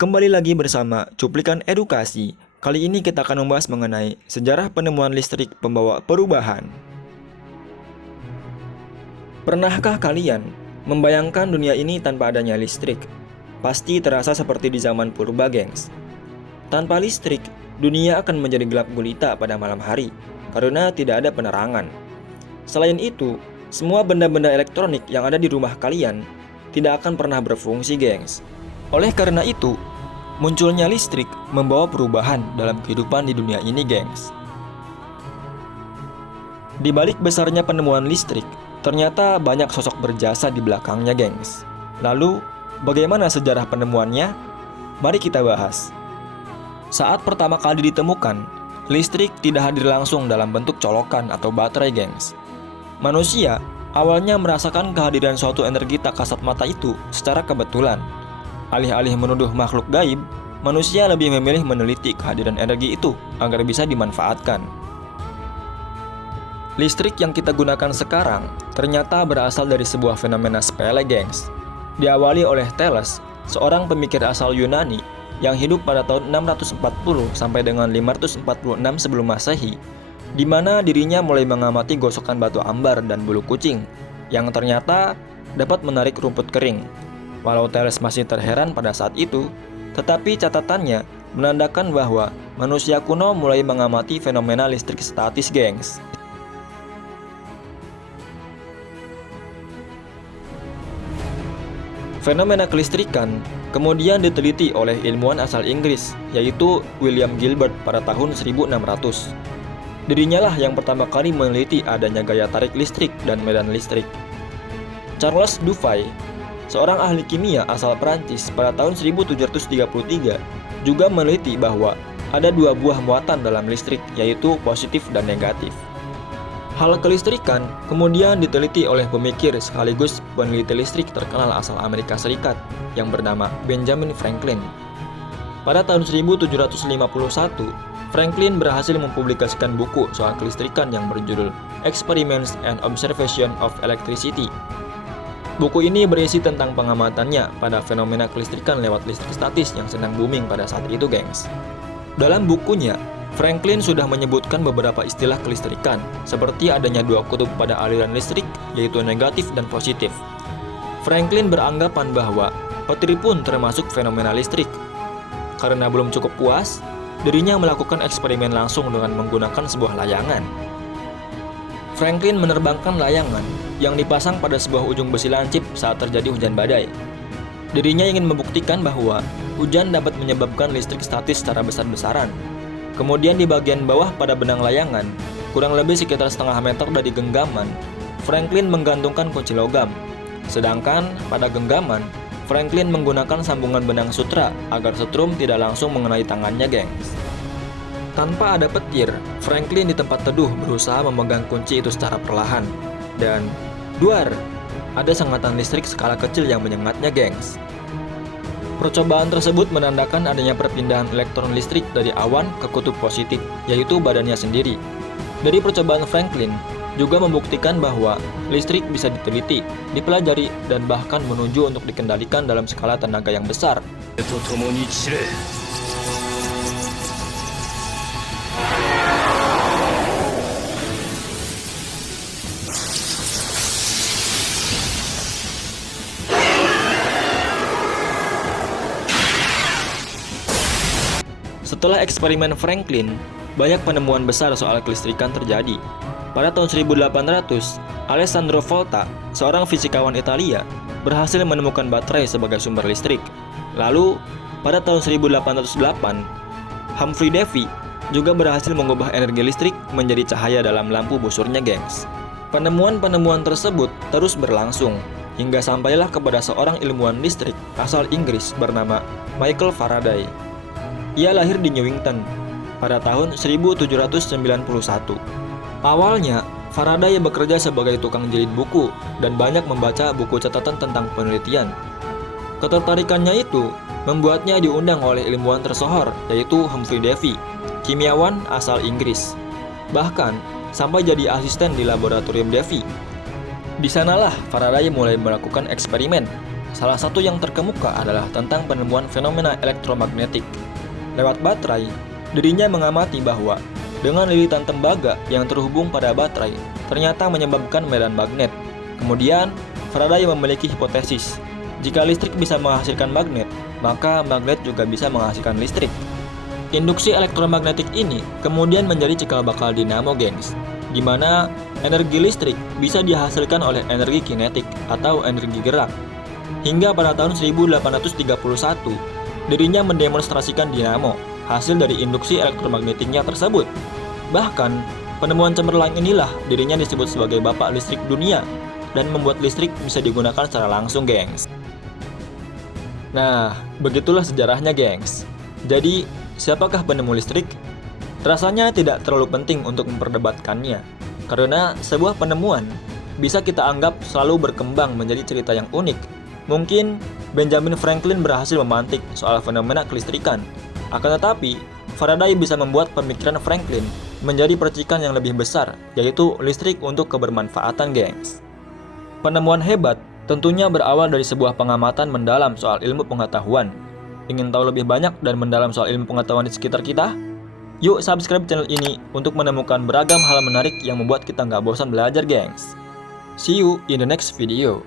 Kembali lagi bersama Cuplikan Edukasi. Kali ini kita akan membahas mengenai sejarah penemuan listrik pembawa perubahan. Pernahkah kalian membayangkan dunia ini tanpa adanya listrik? Pasti terasa seperti di zaman purba, gengs. Tanpa listrik, dunia akan menjadi gelap gulita pada malam hari karena tidak ada penerangan. Selain itu, semua benda-benda elektronik yang ada di rumah kalian tidak akan pernah berfungsi, gengs. Oleh karena itu, munculnya listrik membawa perubahan dalam kehidupan di dunia ini, gengs. Di balik besarnya penemuan listrik, ternyata banyak sosok berjasa di belakangnya, gengs. Lalu, bagaimana sejarah penemuannya? Mari kita bahas. Saat pertama kali ditemukan, listrik tidak hadir langsung dalam bentuk colokan atau baterai, gengs. Manusia awalnya merasakan kehadiran suatu energi tak kasat mata itu secara kebetulan. Alih-alih menuduh makhluk gaib, manusia lebih memilih meneliti kehadiran energi itu agar bisa dimanfaatkan. Listrik yang kita gunakan sekarang ternyata berasal dari sebuah fenomena sepele, gengs. Diawali oleh Thales, seorang pemikir asal Yunani yang hidup pada tahun 640 sampai dengan 546 sebelum Masehi, di mana dirinya mulai mengamati gosokan batu ambar dan bulu kucing yang ternyata dapat menarik rumput kering. Walau Thales masih terheran pada saat itu, tetapi catatannya menandakan bahwa manusia kuno mulai mengamati fenomena listrik statis, gengs. Fenomena kelistrikan kemudian diteliti oleh ilmuwan asal Inggris, yaitu William Gilbert pada tahun 1600. Dirinya lah yang pertama kali meneliti adanya gaya tarik listrik dan medan listrik. Charles Duffy, seorang ahli kimia asal Prancis pada tahun 1733, juga meneliti bahwa ada dua buah muatan dalam listrik, yaitu positif dan negatif. Hal kelistrikan kemudian diteliti oleh pemikir sekaligus peneliti listrik terkenal asal Amerika Serikat yang bernama Benjamin Franklin. Pada tahun 1751, Franklin berhasil mempublikasikan buku soal kelistrikan yang berjudul Experiments and Observation of Electricity. Buku ini berisi tentang pengamatannya pada fenomena kelistrikan lewat listrik statis yang sedang booming pada saat itu, gengs. Dalam bukunya, Franklin sudah menyebutkan beberapa istilah kelistrikan, seperti adanya dua kutub pada aliran listrik, yaitu negatif dan positif. Franklin beranggapan bahwa petir pun termasuk fenomena listrik. Karena belum cukup puas, dirinya melakukan eksperimen langsung dengan menggunakan sebuah layangan. Franklin menerbangkan layangan yang dipasang pada sebuah ujung besi lancip saat terjadi hujan badai. Dirinya ingin membuktikan bahwa hujan dapat menyebabkan listrik statis secara besar-besaran. Kemudian di bagian bawah pada benang layangan, kurang lebih sekitar setengah meter dari genggaman, Franklin menggantungkan kunci logam. Sedangkan pada genggaman, Franklin menggunakan sambungan benang sutra agar setrum tidak langsung mengenai tangannya, gengs. Tanpa ada petir, Franklin di tempat teduh berusaha memegang kunci itu secara perlahan. Dan, duar, ada sengatan listrik skala kecil yang menyengatnya, gengs. Percobaan tersebut menandakan adanya perpindahan elektron listrik dari awan ke kutub positif, yaitu badannya sendiri. Dari percobaan Franklin, juga membuktikan bahwa listrik bisa diteliti, dipelajari, dan bahkan menuju untuk dikendalikan dalam skala tenaga yang besar. Setelah eksperimen Franklin, banyak penemuan besar soal kelistrikan terjadi. Pada tahun 1800, Alessandro Volta, seorang fisikawan Italia, berhasil menemukan baterai sebagai sumber listrik. Lalu, pada tahun 1808, Humphrey Davy juga berhasil mengubah energi listrik menjadi cahaya dalam lampu busurnya, gengs. Penemuan-penemuan tersebut terus berlangsung, hingga sampailah kepada seorang ilmuwan listrik asal Inggris bernama Michael Faraday. Ia lahir di Newington pada tahun 1791. Awalnya, Faraday bekerja sebagai tukang jilid buku dan banyak membaca buku catatan tentang penelitian. Ketertarikannya itu membuatnya diundang oleh ilmuwan tersohor, yaitu Humphrey Davy, kimiawan asal Inggris. Bahkan, sampai jadi asisten di laboratorium Davy. Di sanalah Faraday mulai melakukan eksperimen Salah satu yang terkemuka adalah tentang penemuan fenomena elektromagnetik. Lewat baterai, dirinya mengamati bahwa dengan lilitan tembaga yang terhubung pada baterai ternyata menyebabkan medan magnet. Kemudian, Faraday memiliki hipotesis, jika listrik bisa menghasilkan magnet, maka magnet juga bisa menghasilkan listrik. Induksi elektromagnetik ini kemudian menjadi cikal bakal dinamo, gengs, di mana energi listrik bisa dihasilkan oleh energi kinetik atau energi gerak. Hingga pada tahun 1831, dirinya mendemonstrasikan dinamo, hasil dari induksi elektromagnetiknya tersebut. Bahkan, penemuan cemerlang inilah dirinya disebut sebagai bapak listrik dunia dan membuat listrik bisa digunakan secara langsung, gengs. Nah, begitulah sejarahnya, gengs. Jadi, siapakah penemu listrik? Rasanya tidak terlalu penting untuk memperdebatkannya, karena sebuah penemuan bisa kita anggap selalu berkembang menjadi cerita yang unik. Mungkin Benjamin Franklin berhasil memantik soal fenomena kelistrikan, akan tetapi Faraday bisa membuat pemikiran Franklin menjadi percikan yang lebih besar, yaitu listrik untuk kebermanfaatan, gengs. Penemuan hebat tentunya berawal dari sebuah pengamatan mendalam soal ilmu pengetahuan. Ingin tahu lebih banyak dan mendalam soal ilmu pengetahuan di sekitar kita? Yuk subscribe channel ini untuk menemukan beragam hal menarik yang membuat kita nggak bosan belajar, gengs. See you in the next video.